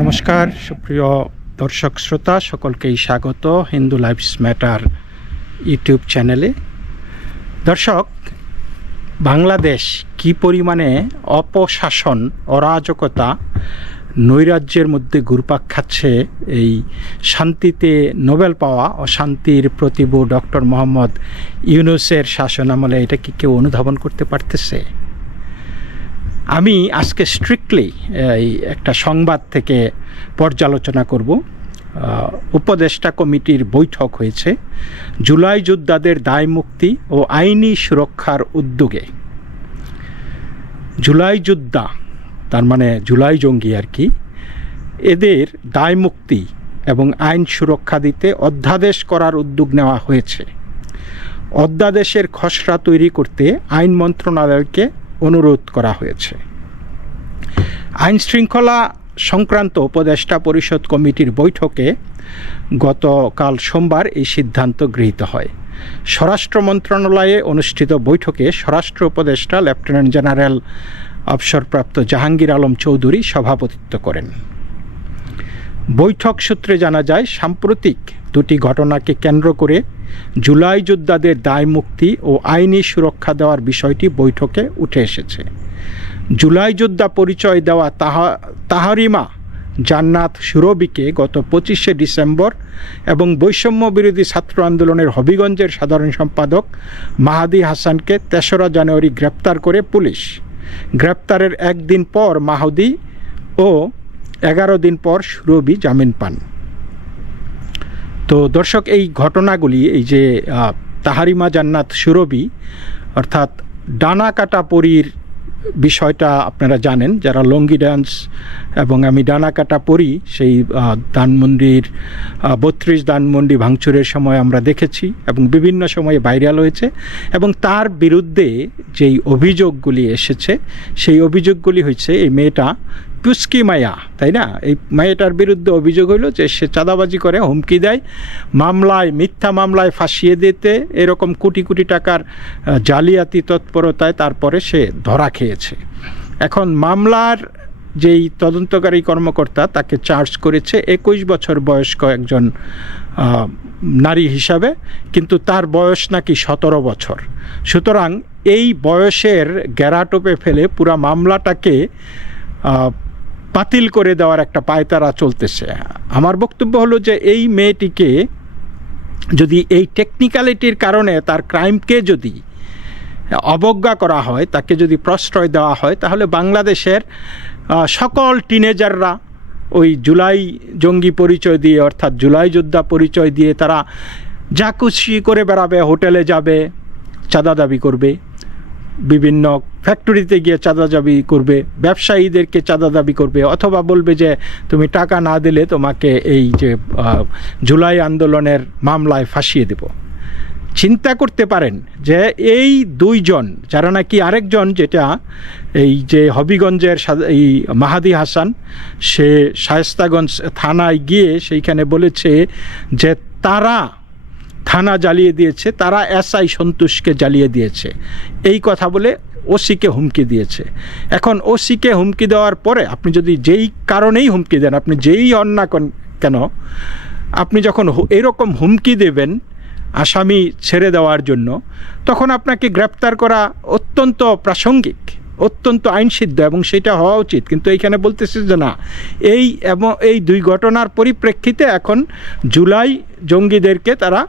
নমস্কার, সুপ্রিয় দর্শক শ্রোতা, সকলকেই স্বাগত হিন্দু লাইফস ম্যাটার ইউটিউব চ্যানেলে। দর্শক, বাংলাদেশ কি পরিমাণে অপশাসন, অরাজকতা, নৈরাজ্যের মধ্যে ঘুরপাক খাচ্ছে এই শান্তিতে নোবেল পাওয়া, অশান্তির প্রতিভু ডক্টর মোহাম্মদ ইউনুসের শাসন আমলে এটা কি কেউ অনুধাবন করতে পারতেছে? আমি আজকে স্ট্রিক্টলি এই একটা সংবাদ থেকে পর্যালোচনা করব। উপদেষ্টা কমিটির বৈঠক হয়েছে। জুলাই যোদ্ধাদের দায় মুক্তি ও আইনি সুরক্ষার উদ্যোগে। জুলাই যোদ্ধা, তার মানে জুলাই জঙ্গি আর কি, এদের দায় মুক্তি এবং আইন সুরক্ষা দিতে অধ্যাদেশ করার উদ্যোগ নেওয়া হয়েছে। অধ্যাদেশের খসড়া তৈরি করতে আইন মন্ত্রণালয়কে অনুরোধ করা হয়েছে। আইন শৃঙ্খলা সংক্রান্ত উপদেষ্টা পরিষদ কমিটির বৈঠকে গতকাল সোমবার এই সিদ্ধান্ত গৃহীত হয়। স্বরাষ্ট্র মন্ত্রণালয়ে অনুষ্ঠিত বৈঠকে স্বরাষ্ট্র উপদেষ্টা লেফটেন্যান্ট জেনারেল অবসরপ্রাপ্ত জাহাঙ্গীর আলম চৌধুরী সভাপতিত্ব করেন। বৈঠক সূত্রে জানা যায়, সাম্প্রতিক দুটি ঘটনাকে কেন্দ্র করে জুলাই যোদ্ধাদের দায় মুক্তি ও আইনি সুরক্ষা দেওয়ার বিষয়টি বৈঠকে উঠে এসেছে। জুলাই যোদ্ধা পরিচয় দেওয়া তাহা তাহারিমা জান্নাত সুরবিকে গত পঁচিশে ডিসেম্বর এবং বৈষম্য বিরোধী ছাত্র আন্দোলনের হবিগঞ্জের সাধারণ সম্পাদক মাহাদি হাসানকে তেসরা জানুয়ারি গ্রেপ্তার করে পুলিশ। গ্রেপ্তারের একদিন পর মাহাদি ও এগারো দিন পর সুরবি জামিন পান। তো দর্শক এই ঘটনাগুলি এই যে তাহারিমা জান্নাত সুরবি অর্থাৎ ডানা কাটা পরীর বিষয়টা আপনারা জানেন যারা লঙ্গি ডান্স এবং আমি ডানা কাটা পরি সেই আহ, ধানমন্ডির বত্রিশ দানমন্ডি ভাঙচুরের সময় আমরা দেখেছি এবং বিভিন্ন সময়ে ভাইরাল হয়েছে এবং তার বিরুদ্ধে যেই অভিযোগগুলি এসেছে সেই অভিযোগগুলি হয়েছে এই মেয়েটা পুস্কি মায়া, তাই না? এই মেয়েটার বিরুদ্ধে অভিযোগ হইল যে সে চাঁদাবাজি করে, হুমকি দেয়, মামলায়, মিথ্যা মামলায় ফাঁসিয়ে দিতে এরকম কোটি কোটি টাকার জালিয়াতি তৎপরতায় তারপরে সে ধরা খেয়েছে। এখন মামলার যেই তদন্তকারী কর্মকর্তা তাকে চার্জ করেছে একুশ বছর বয়স্ক একজন নারী হিসাবে, কিন্তু তার বয়স নাকি সতেরো বছর। সুতরাং এই বয়সের গ্যারাটোপে ফেলে পুরা মামলাটাকে বাতিল করে দেওয়ার একটা পায়তারা চলতেছে। আমার বক্তব্য হলো যে এই মেয়েটিকে যদি এই টেকনিক্যালিটির কারণে তার ক্রাইমকে যদি অবজ্ঞা করা হয়, তাকে যদি প্রশ্রয় দেওয়া হয়, তাহলে বাংলাদেশের সকল টিনেজাররা ওই জুলাই জঙ্গি পরিচয় দিয়ে, অর্থাৎ জুলাই যোদ্ধা পরিচয় দিয়ে তারা যা খুশি করে বেড়াবে, হোটেলে যাবে, চাঁদা দাবি করবে। বিভিন্ন ফ্যাক্টরিতে গিয়ে চাঁদা দাবি করবে, ব্যবসায়ীদেরকে চাঁদা দাবি করবে, অথবা বলবে যে, তুমি টাকা না দিলে তোমাকে এই যে জুলাই আন্দোলনের মামলায় ফাঁসিয়ে দেব। চিন্তা করতে পারেন যে, এই দুইজন, যারা নাকি আরেকজন, যেটা এই যে হবিগঞ্জের এই মাহাদি হাসান, সে শায়েস্তাগঞ্জ থানায় গিয়ে সেইখানে বলেছে যে, তারা থানা জ্বালিয়ে দিয়েছে, তারা এসআই সন্তোষকে জ্বালিয়ে দিয়েছে। এই কথা বলে ওসিকে হুমকি দিয়েছে। এখন ওসিকে হুমকি দেওয়ার পরে আপনি যদি যেই কারণেই হুমকি দেন, আপনি যেই হন না কেন আপনি যখন এরকম হুমকি দেবেন আসামি ছেড়ে দেওয়ার জন্য, তখন আপনাকে গ্রেপ্তার করা অত্যন্ত প্রাসঙ্গিক, অত্যন্ত আইনসিদ্ধ এবং সেটা হওয়া উচিত। কিন্তু এইখানে বলতেছে যে না, এই এবং এই দুই ঘটনার পরিপ্রেক্ষিতে এখন জুলাই জঙ্গিদেরকে তারা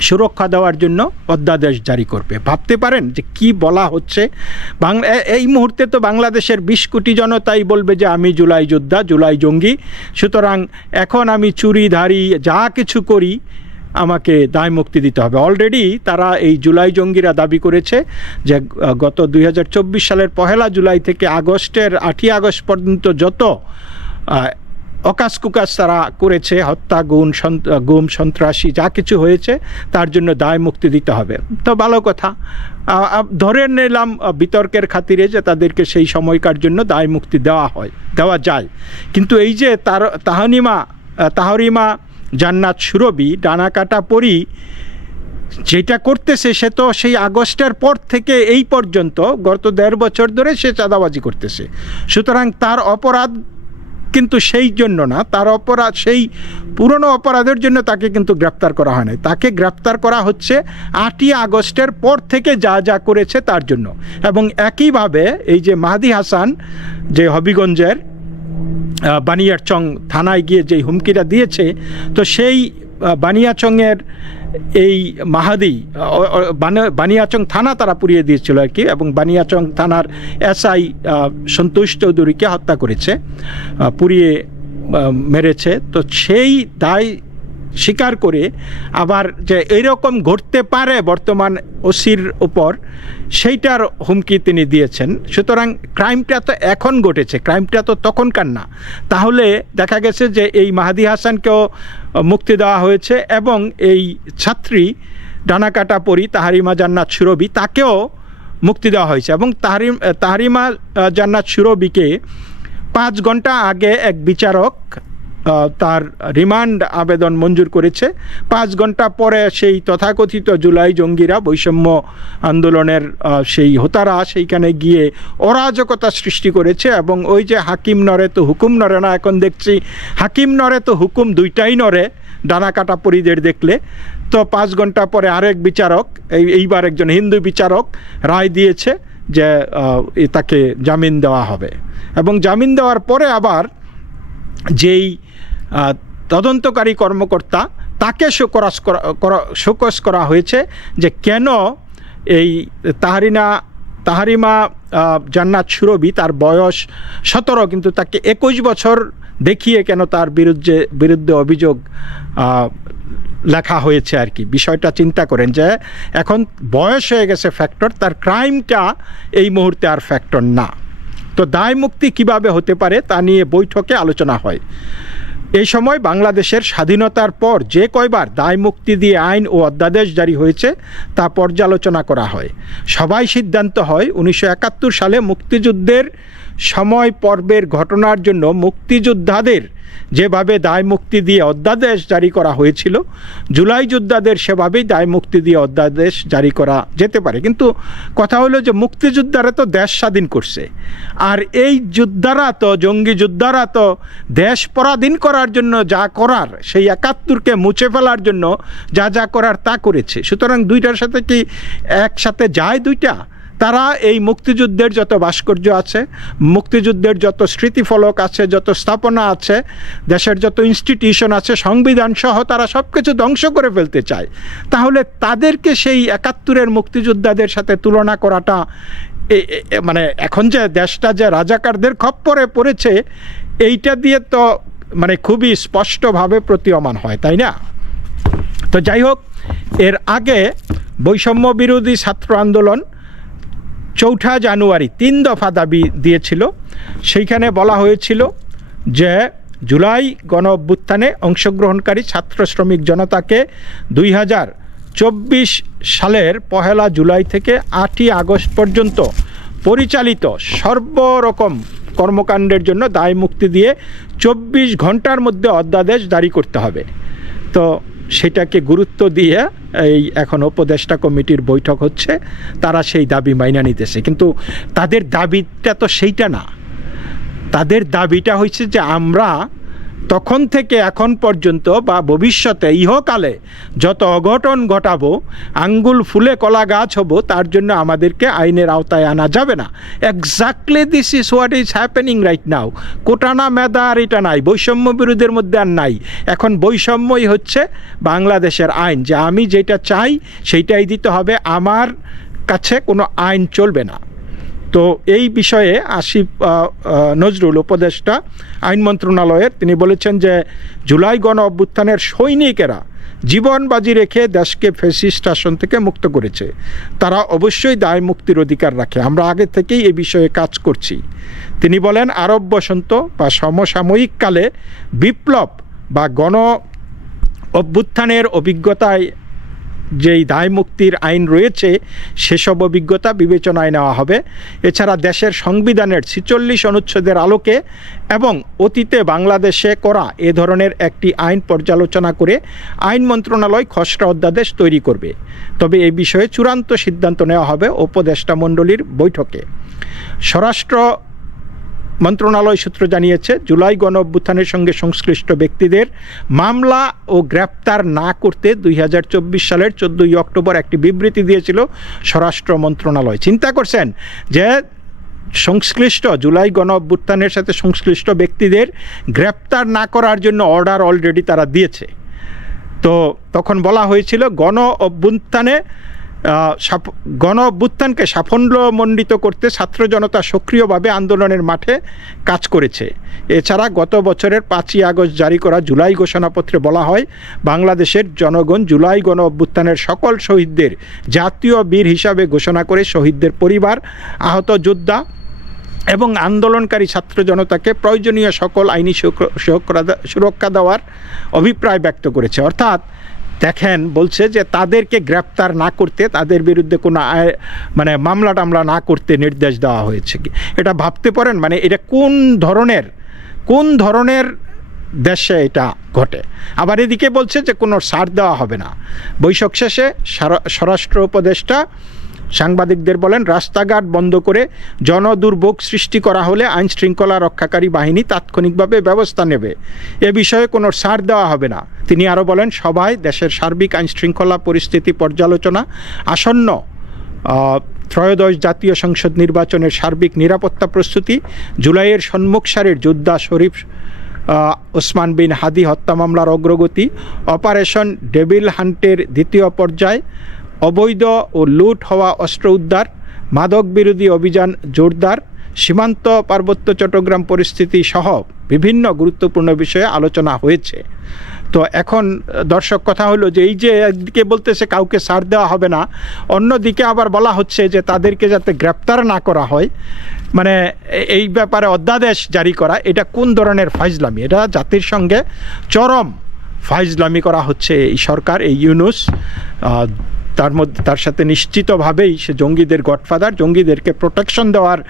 সুরক্ষা দেওয়ার জন্য অধ্যাদেশ জারি করবে। ভাবতে পারেন যে কি বলা হচ্ছে? বাংলা এই মুহূর্তে তো বাংলাদেশের বিশ কোটি জনতাই বলবে যে আমি জুলাই যোদ্ধা, জুলাই জঙ্গি। সুতরাং এখন আমি চুরি, ধারি, যা কিছু করি, আমাকে দায় মুক্তি দিতে হবে। অলরেডি তারা এই জুলাই জঙ্গিরা দাবি করেছে যে গত দুই হাজার চব্বিশ সালের পহেলা জুলাই থেকে আগস্টের আটই আগস্ট পর্যন্ত যত অকাশ কুকাশ তারা করেছে, হত্যা গুণ গুম, সন্ত্রাসী, যা কিছু হয়েছে, তার জন্য দায় মুক্তি দিতে হবে। তো ভালো কথা। ধরে নিলাম বিতর্কের খাতিরে যে তাদেরকে সেই সময়কার জন্য দায় মুক্তি দেওয়া হয়, দেওয়া যায়। কিন্তু এই যে তার, তাহানিমা তাহরিমা জান্নাত সুরবি ডানা কাটা পরি, যেটা করতেছে সে তো সেই আগস্টের পর থেকে এই পর্যন্ত, গত দেড় বছর ধরে সে চাঁদাবাজি করতেছে। সুতরাং তার অপরাধ কিন্তু সেই জন্য না, তার অপরাধ, সেই পুরনো অপরাধের জন্য তাকে কিন্তু গ্রেপ্তার করা হয় নাই। তাকে গ্রেপ্তার করা হচ্ছে আটই আগস্টের পর থেকে যা যা করেছে তার জন্য। এবং একইভাবে এই যে মাহাদি হাসান, যে হবিগঞ্জের বানিয়ারচং থানায় গিয়ে যে হুমকিটা দিয়েছে, তো সেই বানিয়াচংয়ের এই মাহাদি বানা- বানিয়াচং থানা তারা পুড়িয়ে দিয়েছিল আর কি, এবং বানিয়াচং থানার এসআই সন্তোষ চৌধুরীকে হত্যা করেছে পুড়িয়ে মেরেছে। তো সেই দায় স্বীকার করে আবার যে এইরকম ঘটতে পারে বর্তমান ওসির উপর, সেইটার হুমকি তিনি দিয়েছেন। সুতরাং ক্রাইমটা তো এখন ঘটেছে, ক্রাইমটা তো তখনকার না। তাহলে দেখা গেছে যে এই মাহাদি হাসানকেও মুক্তি দেওয়া হয়েছে এবং এই ছাত্রী ডানাকাটা পরি তাহারিমা জান্নাত সুরবি তাকেও মুক্তি দেওয়া হয়েছে এবং তাহারিম তাহারিমা জান্নাত সুরবিকে পাঁচ ঘণ্টা আগে এক বিচারক তার রিমান্ড আবেদন মঞ্জুর করেছে। পাঁচ ঘণ্টা পরে সেই তথাকথিত জুলাই জঙ্গিরা বৈষম্য আন্দোলনের সেই হোতারা সেইখানে গিয়ে অরাজকতা সৃষ্টি করেছে এবং ওই যে হাকিম নরে তো হুকুম নরে না, এখন দেখছি হাকিম নরে তো হুকুম দুইটাই নরে, ডানা কাটা পরিদের দেখলে। তো পাঁচ ঘণ্টা পরে আরেক বিচারক, এই এইবার একজন হিন্দু বিচারক রায় দিয়েছে যে তাকে জামিন দেওয়া হবে। এবং জামিন দেওয়ার পরে আবার যেই তদন্তকারী কর্মকর্তা তাকে শোকরাস করা শোকস করা হয়েছে যে কেন এই তাহারিনা, তাহারিমা জান্নাত সুরবি তার বয়স সতেরো, কিন্তু তাকে একুশ বছর দেখিয়ে কেন তার বিরুদ্ধে বিরুদ্ধে অভিযোগ লেখা হয়েছে আর কি। বিষয়টা চিন্তা করেন যে এখন বয়স হয়ে গেছে ফ্যাক্টর তার ক্রাইমটা এই মুহূর্তে আর ফ্যাক্টর না। তো দায় মুক্তি কীভাবে হতে পারে তা নিয়ে বৈঠকে আলোচনা হয়। এই সময় বাংলাদেশের স্বাধীনতার পর যে কয়বার দায় মুক্তি দিয়ে আইন ও অধ্যাদেশ জারি হয়েছে তা পর্যালোচনা করা হয়। সবাই সিদ্ধান্ত হয়, উনিশশো একাত্তর সালে মুক্তিযুদ্ধের সময় পর্বের ঘটনার জন্য মুক্তিযোদ্ধাদের যেভাবে দায় মুক্তি দিয়ে অধ্যাদেশ জারি করা হয়েছিল, জুলাই যোদ্ধাদের সেভাবেই দায় মুক্তি দিয়ে অধ্যাদেশ জারি করা যেতে পারে। কিন্তু কথা হলো যে মুক্তিযোদ্ধারা তো দেশ স্বাধীন করছে, আর এই যোদ্ধারা তো, জঙ্গি যোদ্ধারা তো দেশ পরাধীন করার জন্য যা করার, সেই একাত্তরকে মুছে ফেলার জন্য যা যা করার তা করেছে। সুতরাং দুইটার সাথে কি একসাথে যায় দুইটা? তারা এই মুক্তিযুদ্ধের যত ভাস্কর্য আছে, মুক্তিযুদ্ধের যত স্মৃতিফলক আছে, যত স্থাপনা আছে, দেশের যত ইনস্টিটিউশন আছে, সংবিধান সহ তারা সব কিছু ধ্বংস করে ফেলতে চায়। তাহলে তাদেরকে সেই একাত্তরের মুক্তিযোদ্ধাদের সাথে তুলনা করাটা মানে এখন যে দেশটা যে রাজাকারদের খপ্পরে পড়েছে, এইটা দিয়ে তো মানে খুবই স্পষ্টভাবে প্রতীয়মান হয়, তাই না? তো যাই হোক, এর আগে বৈষম্য বিরোধী ছাত্র আন্দোলন চৌঠা জানুয়ারি তিন দফা দাবি দিয়েছিল। সেইখানে বলা হয়েছিল যে, জুলাই গণ অভ্যুত্থানে অংশগ্রহণকারী ছাত্র শ্রমিক জনতাকে দুই হাজার চব্বিশ সালের পহেলা জুলাই থেকে আটই আগস্ট পর্যন্ত পরিচালিত সর্বরকম কর্মকাণ্ডের জন্য দায় মুক্তি দিয়ে চব্বিশ ঘণ্টার মধ্যে অধ্যাদেশ জারি করতে হবে। তো সেটাকে গুরুত্ব দিয়ে এই এখন উপদেষ্টা কমিটির বৈঠক হচ্ছে, তারা সেই দাবি মাইনা নিতেছে। কিন্তু তাদের দাবিটা তো সেইটা না। তাদের দাবিটা হয়েছে যে আমরা তখন থেকে এখন পর্যন্ত বা ভবিষ্যতে ইহকালে যত অঘটন ঘটাবো, আঙ্গুল ফুলে কলা গাছ হব, তার জন্য আমাদেরকে আইনের আওতায় আনা যাবে না। Exactly this is what is happening right now কোটানা মেদা আর এটা নাই, বৈষম্য বিরোধের মধ্যে আর নাই। এখন বৈষম্যই হচ্ছে বাংলাদেশের আইন, যে আমি যেটা চাই, সেইটাই দিতে হবে। আমার কাছে কোনো আইন চলবে না। তো এই বিষয়ে আসিফ নজরুল উপদেষ্টা আইন মন্ত্রণালয়ের তিনি বলেছেন যে জুলাই গণ অভ্যুত্থানের সৈনিকেরা জীবন বাজি রেখে দেশকে ফেসিস্ট শাসন থেকে মুক্ত করেছে। তারা অবশ্যই দায় মুক্তির অধিকার রাখে। আমরা আগে থেকেই এই বিষয়ে কাজ করছি। তিনি বলেন, আরব বসন্ত বা সমসাময়িক কালে বিপ্লব বা গণ অভ্যুত্থানের অভিজ্ঞতায় যেই দায় মুক্তির আইন রয়েছে, সেসব অভিজ্ঞতা বিবেচনায় নেওয়া হবে। এছাড়া দেশের সংবিধানের ছিচল্লিশ অনুচ্ছেদের আলোকে এবং অতীতে বাংলাদেশে করা এ ধরনের একটি আইন পর্যালোচনা করে আইন মন্ত্রণালয় খসড়া অধ্যাদেশ তৈরি করবে। তবে এই বিষয়ে চূড়ান্ত সিদ্ধান্ত নেওয়া হবে উপদেষ্টা মণ্ডলীর বৈঠকে। স্বরাষ্ট্র মন্ত্রণালয় সূত্র জানিয়েছে, জুলাই গণ অভ্যুত্থানের সঙ্গে সংশ্লিষ্ট ব্যক্তিদের মামলা ও গ্রেপ্তার না করতে দুই হাজার চব্বিশ সালের চোদ্দোই অক্টোবর একটি বিবৃতি দিয়েছিল স্বরাষ্ট্র মন্ত্রণালয়। চিন্তা করছেন যে সংশ্লিষ্ট, জুলাই গণ অভ্যুত্থানের সাথে সংশ্লিষ্ট ব্যক্তিদের গ্রেপ্তার না করার জন্য অর্ডার অলরেডি তারা দিয়েছে। তো তখন বলা হয়েছিল গণ অভ্যুত্থানে গণ অভ্যুত্থানকে সাফল্যমণ্ডিত করতে ছাত্র জনতা সক্রিয়ভাবে আন্দোলনের মাঠে কাজ করেছে। এছাড়া গত বছরের পাঁচই আগস্ট জারি করা জুলাই ঘোষণাপত্রে বলা হয়, বাংলাদেশের জনগণ জুলাই গণ অভ্যুত্থানের সকল শহীদদের জাতীয় বীর হিসাবে ঘোষণা করে শহীদদের পরিবার, আহত যোদ্ধা এবং আন্দোলনকারী ছাত্র জনতাকে প্রয়োজনীয় সকল আইনি সুরক্ষা- সুরক্ষা দেওয়ার অভিপ্রায় ব্যক্ত করেছে। অর্থাৎ দেখেন, বলছে যে তাদেরকে গ্রেপ্তার না করতে, তাদের বিরুদ্ধে কোনো মানে মামলা টামলা না করতে নির্দেশ দেওয়া হয়েছে কি? এটা ভাবতে পারেন? মানে এটা কোন ধরনের কোন ধরনের দেশে এটা ঘটে? আবার এদিকে বলছে যে কোনো সার দেওয়া হবে না। বৈশাখ শেষে স্বরাষ্ট্র উপদেষ্টা সাংবাদিকদের বলেন, রাস্তাঘাট বন্ধ করে জনদুর্ভোগ সৃষ্টি করা হলে আইন শৃঙ্খলা রক্ষাকারী বাহিনী তাৎক্ষণিকভাবে ব্যবস্থা নেবে। এ বিষয়ে কোনো ছাড় দেওয়া হবে না। তিনি আরও বলেন, সভায় দেশের সার্বিক আইন শৃঙ্খলা পরিস্থিতি পর্যালোচনা, আসন্ন ত্রয়োদশ জাতীয় সংসদ নির্বাচনের সার্বিক নিরাপত্তা প্রস্তুতি, জুলাইয়ের সম্মুখ সারির যোদ্ধা শরীফ ওসমান বিন হাদি হত্যা মামলার অগ্রগতি, অপারেশন ডেভিল হান্টের দ্বিতীয় পর্যায় অবৈধ ও লুট হওয়া অস্ত্র উদ্ধার, মাদক বিরোধী অভিযান জোরদার, সীমান্ত পার্বত্য চট্টগ্রাম পরিস্থিতি সহ বিভিন্ন গুরুত্বপূর্ণ বিষয়ে আলোচনা হয়েছে। তো এখন, দর্শক, কথা হলো যে এই যে একদিকে বলতেছে কাউকে সার দেওয়া হবে না, অন্যদিকে আবার বলা হচ্ছে যে তাদেরকে যাতে গ্রেপ্তার না করা হয়। মানে এই ব্যাপারে অধ্যাদেশ জারি করা, এটা কোন ধরনের ফাইজলামি? এটা জাতির সঙ্গে চরম ফাইজলামি করা হচ্ছে এই সরকার, এই ইউনুস। তার মধ্যে, তার সাথে নিশ্চিতভাবেই সে জঙ্গিদের গডফাদার, জঙ্গিদেরকে প্রোটেকশন দেওয়ার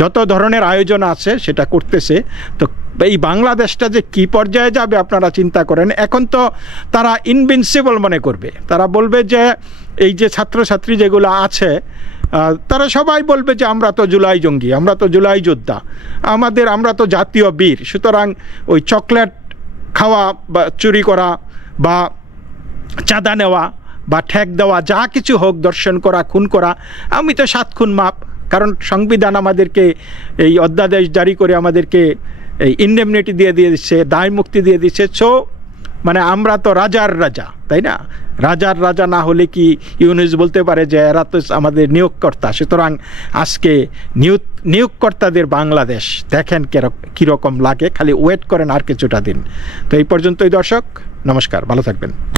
যত ধরনের আয়োজন আছে সেটা করতেছে। তো এই বাংলাদেশটা যে কি পর্যায়ে যাবে আপনারা চিন্তা করেন, এখন তো তারা ইনভিনসিবল মনে করবে। তারা বলবে যে, এই যে ছাত্রছাত্রী যেগুলো আছে তারা সবাই বলবে যে, আমরা তো জুলাই জঙ্গি, আমরা তো জুলাই যোদ্ধা, আমাদের, আমরা তো জাতীয় বীর, সুতরাং ওই চকলেট খাওয়া বা চুরি করা বা চাঁদা নেওয়া বা ঠেক দেওয়া, যা কিছু হোক দর্শন করা, খুন করা, আমি তো সাত খুন মাপ। কারণ সংবিধান আমাদেরকে এই অধ্যাদেশ জারি করে আমাদেরকে এই ইন্ডেমনিটি দিয়ে দিয়ে দিচ্ছে দায় মুক্তি দিয়ে দিচ্ছে সো মানে আমরা তো রাজার রাজা, তাই না? রাজার রাজা না হলে কি ইউনুস বলতে পারে যে এরা তো আমাদের নিয়োগকর্তা? সুতরাং আজকে নিয়োগ, নিয়োগকর্তাদের বাংলাদেশ, দেখেন কেরক- কীরকম লাগে। খালি ওয়েট করেন আর কিছুটা দিন। তো এই পর্যন্তই দর্শক, নমস্কার, ভালো থাকবেন।